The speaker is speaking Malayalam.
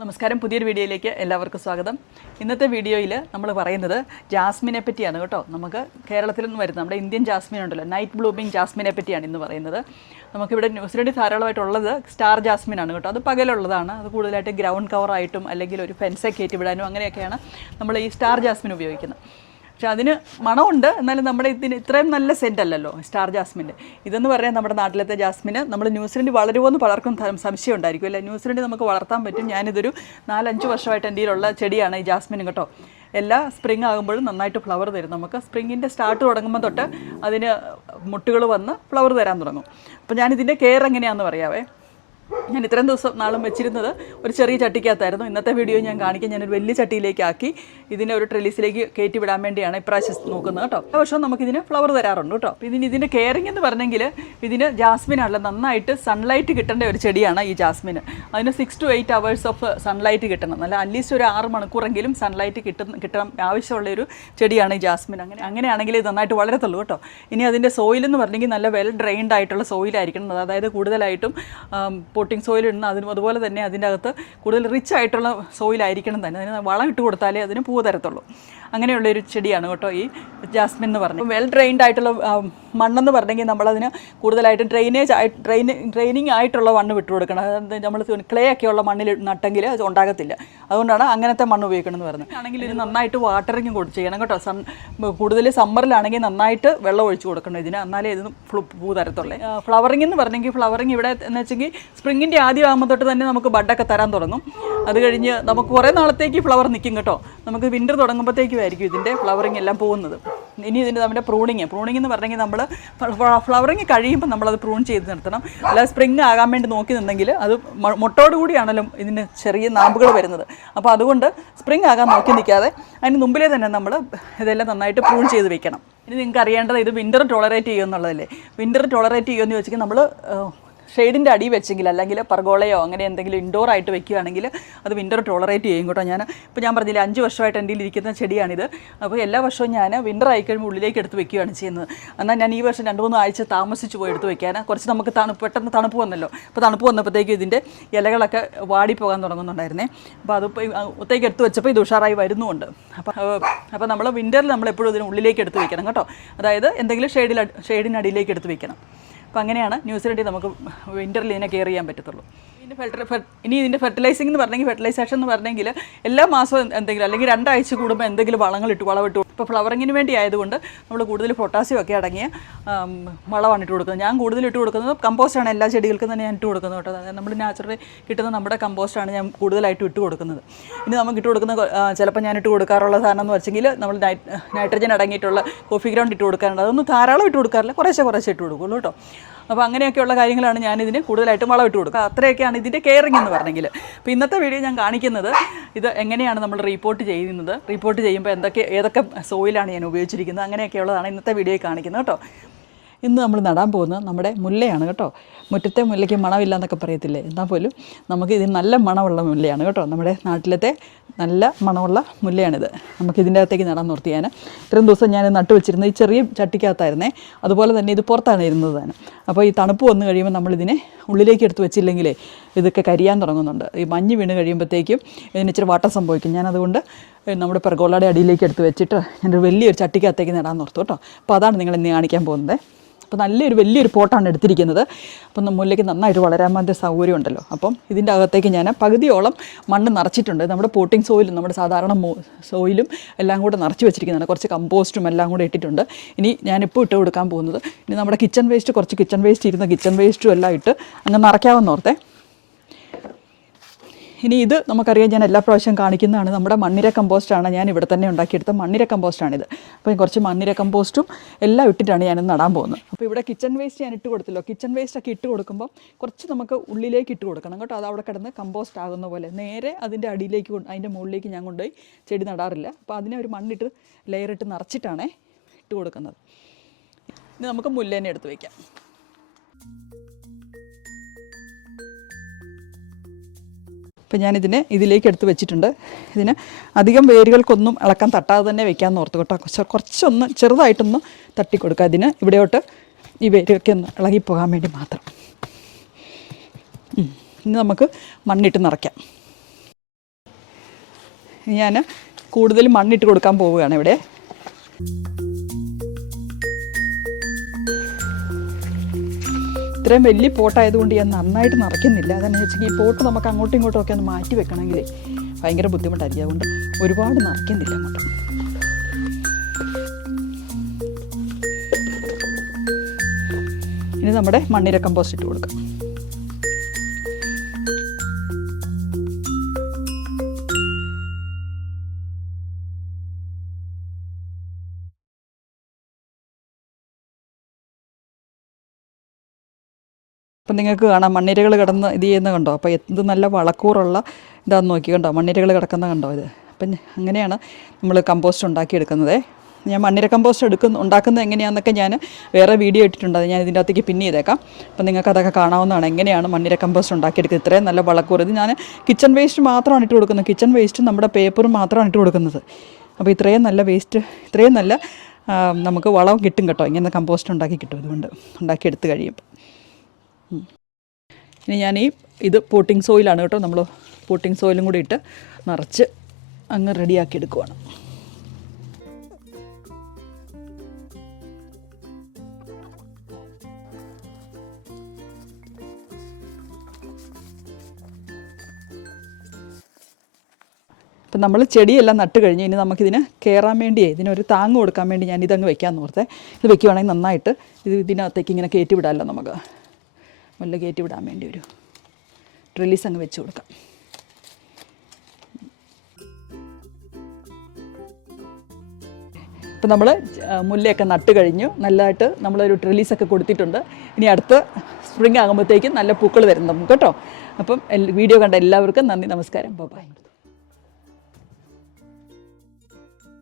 നമസ്കാരം. പുതിയൊരു വീഡിയോയിലേക്ക് എല്ലാവർക്കും സ്വാഗതം. ഇന്നത്തെ വീഡിയോയിൽ നമ്മൾ പറയുന്നത് ജാസ്മിനെ പറ്റിയാണ് കേട്ടോ. നമുക്ക് കേരളത്തിൽ നിന്ന് വരുന്ന നമ്മുടെ ഇന്ത്യൻ ജാസ്മിൻ ഉണ്ടല്ലോ. നൈറ്റ് ബ്ലൂമിംഗ് ജാസ്മിനെ പറ്റിയാണ് ഇന്ന് പറയുന്നത്. നമുക്കിവിടെ ന്യൂസിലൻഡിൽ ധാരാളമായിട്ടുള്ളത് സ്റ്റാർ ജാസ്മിൻ ആണ് കേട്ടോ. അത് പകലുള്ളതാണ്. അത് കൂടുതലായിട്ട് ഗ്രൗണ്ട് കവറായിട്ടും അല്ലെങ്കിൽ ഒരു ഫെൻസൊക്കെ ഏറ്റുവിടാനും വിടാനും അങ്ങനെയൊക്കെയാണ് നമ്മൾ ഈ സ്റ്റാർ ജാസ്മിൻ ഉപയോഗിക്കുന്നത്. പക്ഷെ അതിന് മണമുണ്ട്. എന്നാലും നമ്മുടെ ഇതിന് ഇത്രയും നല്ല സെന്റ് അല്ലല്ലോ സ്റ്റാർ ജാസ്മിന്റെ ഇതെന്ന് പറയാൻ നമ്മുടെ നാട്ടിലത്തെ ജാസ്മിന് നമ്മൾ ന്യൂസിലൻഡ് വളരുമോ എന്ന് പലർക്കും സംശയം ഉണ്ടായിരിക്കും അല്ലേ? ന്യൂസിലൻഡ് നമുക്ക് വളർത്താൻ പറ്റും. ഞാനിതൊരു നാലഞ്ച് വർഷമായിട്ട് എന്റെ കയ്യിലുള്ള ചെടിയാണ് ഈ ജാസ്മിൻ കേട്ടോ. എല്ലാ സ്പ്രിംഗ് ആകുമ്പോഴും നന്നായിട്ട് ഫ്ലവർ തരും. നമുക്ക് സ്പ്രിങ്ങിന്റെ സ്റ്റാർട്ട് തുടങ്ങുമ്പോൾ തൊട്ട് അതിന് മുട്ടുകൾ വന്ന് ഫ്ലവർ തരാൻ തുടങ്ങും. അപ്പോൾ ഞാനിതിന്റെ കെയർ എങ്ങനെയാണെന്ന് പറയാവേ? ഞാൻ ഇത്രയും ദിവസം നാളും വെച്ചിരുന്നത് ഒരു ചെറിയ ചട്ടിക്കകത്തായിരുന്നു. ഇന്നത്തെ വീഡിയോ ഞാൻ കാണിക്കാൻ ഞാനൊരു വലിയ ചട്ടിയിലേക്ക് ആക്കി ഇതിനെ ഒരു ട്രെലീസിലേക്ക് കയറ്റി വിടാൻ വേണ്ടിയാണ് ഇപ്രാവശ്യം നോക്കുന്നത് കേട്ടോ. എല്ലാ വർഷവും നമുക്കിതിന് ഫ്ലവർ തരാറുണ്ട് കേട്ടോ. ഇതിന് ഇതിന്റെ കെയറിംഗ് എന്ന് പറഞ്ഞെങ്കിൽ ഇതിന് ജാസ്മിനാണല്ലോ നന്നായിട്ട് സൺലൈറ്റ് കിട്ടേണ്ട ഒരു ചെടിയാണ് ഈ ജാസ്മിന് അതിന് six to eight hours of sunlight കിട്ടണം. നല്ല അറ്റ്ലീസ്റ്റ് ഒരു ആറ് മണിക്കൂറെങ്കിലും സൺലൈറ്റ് കിട്ടുന്ന കിട്ടണം ആവശ്യമുള്ള ഒരു ചെടിയാണ് ഈ ജാസ്മിൻ അങ്ങനെ അങ്ങനെയാണെങ്കിൽ ഇത് നന്നായിട്ട് വളരത്തുള്ളൂ കേട്ടോ. ഇനി അതിന്റെ സോയിൽ എന്ന് പറഞ്ഞെങ്കിൽ നല്ല വെൽ ഡ്രെയിൻഡ് ആയിട്ടുള്ള സോയിലായിരിക്കണം അതായത് കൂടുതലായിട്ടും പോട്ടിംഗ് സോയിൽ ഇടുന്ന അതിനും അതുപോലെ തന്നെ അതിന്റെ അകത്ത് കൂടുതൽ റിച്ച് ആയിട്ടുള്ള സോയിലായിരിക്കണം തന്നെ. അതിന് വളം ഇട്ട് കൊടുത്താലേ അതിന് പൂ തരത്തുള്ളൂ. അങ്ങനെയുള്ള ഒരു ചെടിയാണ് കേട്ടോ ഈ ജാസ്മിൻ എന്ന് പറഞ്ഞത്. വെൽ ഡ്രെയിൻഡ് ആയിട്ടുള്ള മണ്ണെന്ന് പറഞ്ഞെങ്കിൽ നമ്മളതിന് കൂടുതലായിട്ട് ഡ്രെയിനേജ് ആയി ഡ്രെയിൻ ഡ്രെയിനിങ് ആയിട്ടുള്ള മണ്ണ് വിട്ടു കൊടുക്കണം അതായത് നമ്മൾ ക്ലേ ഒക്കെയുള്ള മണ്ണിൽ നട്ടെങ്കിൽ അത് ഉണ്ടാകത്തില്ല. അതുകൊണ്ടാണ് അങ്ങനത്തെ മണ്ണ് ഉപയോഗിക്കണം എന്ന് പറഞ്ഞത് ആണെങ്കിൽ ഇത് നന്നായിട്ട് വാട്ടറിങ് കൊടു ചെയ്യണം കേട്ടോ. സൺ കൂടുതൽ സമ്മറിലാണെങ്കിൽ നന്നായിട്ട് വെള്ളം ഒഴിച്ച് കൊടുക്കണം ഇതിന്. എന്നാലേ ഇത് പൂ തരത്തുള്ളേ. ഫ്ലവറിംഗ് എന്ന് പറഞ്ഞെങ്കിൽ ഫ്ലവറിംഗ് ഇവിടെ എന്ന് വെച്ചെങ്കിൽ സ്പ്രിങ്ങിന്റെ ആദ്യം ആകുമ്പോൾ തൊട്ട് തന്നെ നമുക്ക് ബഡൊക്കെ തരാൻ തുടങ്ങും. അത് കഴിഞ്ഞ് നമുക്ക് കുറേ നാളത്തേക്ക് ഫ്ലവർ നിൽക്കും കേട്ടോ. നമുക്ക് വിന്റർ തുടങ്ങുമ്പോഴത്തേക്കും ആയിരിക്കും ഇതിന്റെ ഫ്ലവറിംഗ് എല്ലാം പോകുന്നത്. ഇനി ഇതിന്റെ നമ്മുടെ പ്രൂണിങ് പ്രൂണിങ് എന്ന് പറഞ്ഞെങ്കിൽ നമ്മൾ ഫ്ലവറിങ് കഴിയുമ്പോൾ നമ്മളത് പ്രൂൺ ചെയ്ത് നിർത്തണം. അല്ലാതെ സ്പ്രിങ് ആകാൻ വേണ്ടി നോക്കി നിന്നെങ്കിൽ അത് മുട്ടോടുകൂടിയാണല്ലോ മുട്ടോട് കൂടിയാണല്ലോ ഇതിന് ചെറിയ നാമ്പുകൾ വരുന്നത്. അപ്പോൾ അതുകൊണ്ട് സ്പ്രിങ് ആകാൻ നോക്കി നിൽക്കാതെ അതിന് മുമ്പിലേ തന്നെ നമ്മൾ ഇതെല്ലാം നന്നായിട്ട് പ്രൂൺ ചെയ്ത് വെക്കണം. ഇനി നിങ്ങൾക്ക് അറിയേണ്ടത് ഇത് വിന്റർ ടോളറേറ്റ് ചെയ്യുമെന്നുള്ളതല്ലേ. വിന്റർ ടോളറേറ്റ് ചെയ്യുമെന്ന് ചോദിച്ചെങ്കിൽ നമ്മൾ ഷെയ്ഡിന്റെ അടി വെച്ചെങ്കിൽ അല്ലെങ്കിൽ പർഗോളയോ അങ്ങനെ എന്തെങ്കിലും ഇൻഡോർ ആയിട്ട് വെക്കുകയാണെങ്കിൽ അത് വിന്റർ ടോളറേറ്റ് ചെയ്യും കേട്ടോ ഞാൻ. ഇപ്പോൾ ഞാൻ പറഞ്ഞില്ല അഞ്ച് വർഷമായിട്ട് എന്റെ ഇരിക്കുന്ന ചെടിയാണിത്. അപ്പോൾ എല്ലാ വർഷവും ഞാൻ വിന്റർ ആയി കഴിയുമ്പോൾ ഉള്ളിലേക്ക് എടുത്ത് വെക്കുകയാണ് ചെയ്യുന്നത്. എന്നാൽ ഞാൻ ഈ വർഷം രണ്ട് മൂന്ന് ആഴ്ച താമസിച്ച് പോയി എടുത്ത് വെക്കാൻ. കുറച്ച് നമുക്ക് തണുപ്പ് പെട്ടെന്ന് തണുപ്പ് വന്നല്ലോ. അപ്പോൾ തണുപ്പ് വന്നപ്പോഴത്തേക്കും ഇതിന്റെ ഇലകളൊക്കെ വാടിപ്പോകാൻ തുടങ്ങുന്നുണ്ടായിരുന്നേ. അപ്പോൾ അത് ഒത്തേക്ക് എടുത്ത് വെച്ചപ്പോൾ ഇത് ഉഷാറായി വരുന്നുമുണ്ട്. അപ്പോൾ അപ്പോൾ നമ്മൾ വിന്ററിൽ നമ്മൾ എപ്പോഴും ഇതിന് ഉള്ളിലേക്ക് എടുത്ത് വെക്കണം കേട്ടോ. അതായത് എന്തെങ്കിലും ഷെയ്ഡിൽ ഷെയ്ഡിനടിയിലേക്ക് എടുത്ത് വെക്കണം. അപ്പോൾ അങ്ങനെയാണ് ന്യൂസിലൻഡിൽ നമുക്ക് വിന്ററിൽ ഇതിനെ കെയർ ചെയ്യാൻ പറ്റത്തുള്ളൂ. ഇനി ഇതിന്റെ ഫെർട്ടിലൈസിംഗ് എന്ന് പറഞ്ഞെങ്കിൽ ഫെർട്ടിലൈസേഷൻ എന്ന് പറഞ്ഞെങ്കിൽ എല്ലാ മാസവും എന്തെങ്കിലും അല്ലെങ്കിൽ രണ്ടാഴ്ച കൂടുമ്പോൾ എന്തെങ്കിലും വളങ്ങൾ ഇട്ട് വളമിട്ട് ഇപ്പോൾ ഫ്ലവറിങ്ങിന് വേണ്ടി ആയതുകൊണ്ട് നമ്മൾ കൂടുതൽ പൊട്ടാസ്യം ഒക്കെ അടങ്ങിയ വളമാണ് ഇട്ട് കൊടുക്കുന്നത്. ഞാൻ കൂടുതൽ ഇട്ട് കൊടുക്കുന്നത് കമ്പോസ്റ്റാണ് എല്ലാ ചെടികൾക്കും തന്നെ ഞാൻ ഇട്ട് കൊടുക്കുന്നത് കേട്ടോ. അതായത് നമ്മൾ നാച്ചുറലി കിട്ടുന്ന നമ്മുടെ കമ്പോസ്റ്റാണ് ഞാൻ കൂടുതലായിട്ട് ഇട്ട് കൊടുക്കുന്നത്. ഇനി നമുക്ക് ഇട്ട് കൊടുക്കുന്ന ചിലപ്പോൾ ഞാൻ ഇട്ട് കൊടുക്കാറുള്ള സാധനം എന്ന് വെച്ചെങ്കിൽ നമ്മൾ നൈട്രജൻ അടങ്ങിയിട്ടുള്ള കോഫി ഗ്രൗണ്ട് ഇട്ട് കൊടുക്കാറുണ്ട്. അതൊന്നും ധാരാളം ഇട്ട് കൊടുക്കാറില്ല. കുറേശ്ശെ കുറേശ്ശെ ഇട്ട് കൊടുക്കുള്ളൂ കേട്ടോ. അപ്പോൾ അങ്ങനെയൊക്കെയുള്ള കാര്യങ്ങളാണ് ഞാനിതിന് കൂടുതലായിട്ടും ഇട്ട് കൊടുക്കുക അത്രയൊക്കെയാണ് ഇതിന്റെ കെയറിങ് എന്ന് പറഞ്ഞെങ്കിൽ അപ്പോൾ ഇന്നത്തെ വീഡിയോ ഞാൻ കാണിക്കുന്നത് ഇത് എങ്ങനെയാണ് നമ്മൾ റിപ്പോർട്ട് ചെയ്യുന്നത്. റിപ്പോർട്ട് ചെയ്യുമ്പോൾ എന്തൊക്കെ ഏതൊക്കെ സോയിലാണ് ഞാൻ ഉപയോഗിച്ചിരിക്കുന്നത്. അങ്ങനെയൊക്കെയുള്ളതാണ് ഇന്നത്തെ വീഡിയോയിൽ കാണിക്കുന്നത് കേട്ടോ. ഇന്ന് നമ്മൾ നടാൻ പോകുന്നത് നമ്മുടെ മുല്ലയാണ് കേട്ടോ. മുറ്റത്തെ മുല്ലയ്ക്ക് മണമില്ല എന്നൊക്കെ പറയത്തില്ലേ? എന്നാൽ പോലും നമുക്ക് ഇതിന് നല്ല മണമുള്ള മുല്ലയാണ് കേട്ടോ നമ്മുടെ നാട്ടിലത്തെ നല്ല മണമുള്ള മുല്ലയാണിത്. നമുക്ക് ഇതിന്റെ അകത്തേക്ക് നടാൻ നിർത്തിയാൽ ഇത്രയും ദിവസം ഞാൻ നട്ടു വെച്ചിരുന്നത് ഈ ചെറിയ ചട്ടിക്കകത്തായിരുന്നേ. അതുപോലെ തന്നെ ഇത് പുറത്താണ് ഇരുന്നത് തന്നെ അപ്പോൾ ഈ തണുപ്പ് വന്നു കഴിയുമ്പോൾ നമ്മളിതിനെ ഉള്ളിലേക്ക് എടുത്ത് വെച്ചില്ലെങ്കിലേ ഇതൊക്കെ കരിയാൻ തുടങ്ങുന്നുണ്ട്. ഈ മഞ്ഞ് വീണ് കഴിയുമ്പോഴത്തേക്കും ഇതിന് ഇച്ചിരി വാട്ടം സംഭവിക്കും. ഞാനതുകൊണ്ട് നമ്മുടെ പെർഗോളയുടെ അടിയിലേക്ക് എടുത്ത് വെച്ചിട്ട് ഞാനൊരു വലിയൊരു ചട്ടിക്കകത്തേക്ക് നടാൻ നിർത്തും കേട്ടോ. അപ്പോൾ അതാണ് നിങ്ങൾ ഇന്ന് കാണിക്കാൻ പോകുന്നത്. അപ്പോൾ നല്ലൊരു വലിയൊരു പോട്ടാണ് എടുത്തിരിക്കുന്നത്. അപ്പം നമ്മളിലേക്ക് നന്നായിട്ട് വളരാൻ വേണ്ടി സൗകര്യം ഉണ്ടല്ലോ. അപ്പം ഇതിന്റെ അകത്തേക്ക് ഞാൻ പകുതിയോളം മണ്ണ് നിറച്ചിട്ടുണ്ട്. നമ്മുടെ പോട്ടിംഗ് സോയിലും നമ്മുടെ സാധാരണ സോയിലും എല്ലാം കൂടെ നിറച്ച് വെച്ചിരിക്കുന്നതാണ്. കുറച്ച് കമ്പോസ്റ്റും എല്ലാം കൂടെ ഇട്ടിട്ടുണ്ട്. ഇനി ഞാനിപ്പോൾ ഇട്ട് കൊടുക്കാൻ പോകുന്നത്. ഇനി നമ്മുടെ കിച്ചൺ വേസ്റ്റ് കുറച്ച് കിച്ചൺ വേസ്റ്റ് ഇരുന്ന കിച്ചൺ വേസ്റ്റും എല്ലാം ഇട്ട് അങ്ങ് നിറയ്ക്കാമെന്ന് ഓർത്തേ ഇനി ഇത് നമുക്കറിയാം ഞാൻ എല്ലാ പ്രാവശ്യം കാണിക്കുന്നതാണ്. നമ്മുടെ മണ്ണിര കമ്പോസ്റ്റാണ് ഞാൻ ഇവിടെ തന്നെ ഉണ്ടാക്കിയെടുത്ത മണ്ണിര കമ്പോസ്റ്റാണിത്. അപ്പോൾ കുറച്ച് മണ്ണിര കമ്പോസ്റ്റും എല്ലാം ഇട്ടിട്ടാണ് ഞാനിത് നടാൻ പോകുന്നത്. അപ്പോൾ ഇവിടെ കിച്ചൺ വേസ്റ്റ് ഞാൻ ഇട്ട് കൊടുത്തല്ലോ. കിച്ചൺ വേസ്റ്റ് ഒക്കെ ഇട്ട് കൊടുക്കുമ്പോൾ കുറച്ച് നമുക്ക് ഉള്ളിലേക്ക് ഇട്ട് കൊടുക്കണം കേട്ടോ. അത് അവിടെ കിടന്ന് കമ്പോസ്റ്റ് ആകുന്ന പോലെ. നേരെ അതിന്റെ അടിയിലേക്ക് അതിന്റെ മുകളിലേക്ക് ഞാൻ കൊണ്ടുപോയി ചെടി നടാറില്ല. അപ്പോൾ അതിനെ ഒരു മണ്ണിട്ട് ലെയർ ഇട്ട് നിറച്ചിട്ടാണ് ഇട്ട് കൊടുക്കുന്നത്. ഇനി നമുക്ക് മുല്ലേനെ എടുത്ത് വയ്ക്കാം ഇപ്പം ഞാനിതിനെ ഇതിലേക്ക് എടുത്ത് വെച്ചിട്ടുണ്ട്. ഇതിന് അധികം വേരുകൾക്കൊന്നും ഇളക്കാൻ തട്ടാതെ തന്നെ വെക്കാമെന്ന് ഓർത്ത് കേട്ടോ. കുറച്ചൊന്ന് ചെറുതായിട്ടൊന്ന് തട്ടിക്കൊടുക്കുക അതിന്. ഇവിടെയോട്ട് ഈ വേരൊക്കെ ഒന്ന് ഇളകിപ്പോകാൻ വേണ്ടി മാത്രം. ഇനി നമുക്ക് മണ്ണിട്ട് നിറയ്ക്കാം. ഞാൻ കൂടുതൽ മണ്ണിട്ട് കൊടുക്കാൻ പോവുകയാണ് ഇവിടെ. ഇത്രയും വലിയ പോട്ടായതുകൊണ്ട് ഞാൻ നന്നായിട്ട് നിറയ്ക്കുന്നില്ല. അതെന്ന് വെച്ചാൽ ഈ പോട്ട് നമുക്ക് അങ്ങോട്ടും ഇങ്ങോട്ടും ഒക്കെ ഒന്ന് മാറ്റി വെക്കണമെങ്കിൽ ഭയങ്കര ബുദ്ധിമുട്ടായിരിക്കും. അതുകൊണ്ട് ഒരുപാട് നിറയ്ക്കുന്നില്ല അങ്ങോട്ട്. ഇനി നമ്മുടെ മണ്ണിര കമ്പോസ്റ്റ് ഇട്ട് കൊടുക്കാം. അപ്പം നിങ്ങൾക്ക് കാണാം മണ്ണിരകൾ കിടന്ന് ഇത് ചെയ്യുന്ന കണ്ടോ? അപ്പോൾ എന്ത് നല്ല വളക്കൂറുള്ള ഇതാന്ന് നോക്കി കണ്ടോ? മണ്ണിരകൾ കിടക്കുന്ന കണ്ടോ ഇത്? അപ്പം അങ്ങനെയാണ് നമ്മൾ കമ്പോസ്റ്റ് ഉണ്ടാക്കിയെടുക്കുന്നത്. ഞാൻ മണ്ണിര കമ്പോസ്റ്റ് എടുക്കുന്ന ഉണ്ടാക്കുന്നത് എങ്ങനെയാണെന്നൊക്കെ ഞാൻ വേറെ വീഡിയോ ഇട്ടിട്ടുണ്ട്. അത് ഞാൻ ഇതിന്റെ അകത്തേക്ക് പിന്നെ ചെയ്തേക്കാം. അപ്പം നിങ്ങൾക്ക് അതൊക്കെ കാണാവുന്നതാണ്. എങ്ങനെയാണ് മണ്ണിര കമ്പോസ്റ്റ് ഉണ്ടാക്കിയെടുക്കുന്നത്? ഇത്രയും നല്ല വളക്കൂറ്. ഇത് ഞാൻ കിച്ചൺ വേസ്റ്റ് മാത്രമാണ് ഇട്ട് കൊടുക്കുന്നത്. കിച്ചൺ വേസ്റ്റ് നമ്മുടെ പേപ്പറും മാത്രമാണ് ഇട്ട് കൊടുക്കുന്നത്. അപ്പോൾ ഇത്രയും നല്ല വേസ്റ്റ് ഇത്രയും നല്ല നമുക്ക് വളം കിട്ടും കേട്ടോ. ഇങ്ങനെ കമ്പോസ്റ്റ് ഉണ്ടാക്കി കിട്ടും. ഇതുകൊണ്ട് ഉണ്ടാക്കിയെടുത്ത് കഴിയുമ്പോൾ ഇനി ഞാൻ ഈ ഇത് പോട്ടിംഗ് സോയിലാണ് കേട്ടോ. നമ്മൾ പോട്ടിംഗ് സോയിലും കൂടി ഇട്ട് നിറച്ച് അങ്ങ് റെഡിയാക്കി എടുക്കുവാണ്. അപ്പം നമ്മൾ ചെടിയെല്ലാം നട്ട് കഴിഞ്ഞ് ഇനി നമുക്കിതിന് കയറാൻ വേണ്ടിയേ ഇതിനൊരു താങ്ങ് കൊടുക്കാൻ വേണ്ടി ഞാൻ ഇതങ്ങ് വെക്കാമെന്ന് ഓർത്തെ. ഇത് വെക്കുവാണെങ്കിൽ നന്നായിട്ട് ഇത് ഇതിനകത്തേക്ക് ഇങ്ങനെ കയറ്റി വിടാമല്ലോ നമുക്ക്. മുല്ല കയറ്റി വിടാൻ വേണ്ടി ഒരു റിലീസ് അങ്ങ് വെച്ച് കൊടുക്കാം. ഇപ്പം നമ്മൾ മുല്ലയൊക്കെ നട്ട് കഴിഞ്ഞു. നല്ലതായിട്ട് നമ്മളൊരു ട്രില്ലീസൊക്കെ കൊടുത്തിട്ടുണ്ട്. ഇനി അടുത്ത സ്പ്രിങ് ആകുമ്പോഴത്തേക്കും നല്ല പൂക്കൾ തരും നമുക്ക് കേട്ടോ. അപ്പം വീഡിയോ കണ്ട എല്ലാവർക്കും നന്ദി നമസ്കാരം. ബൈ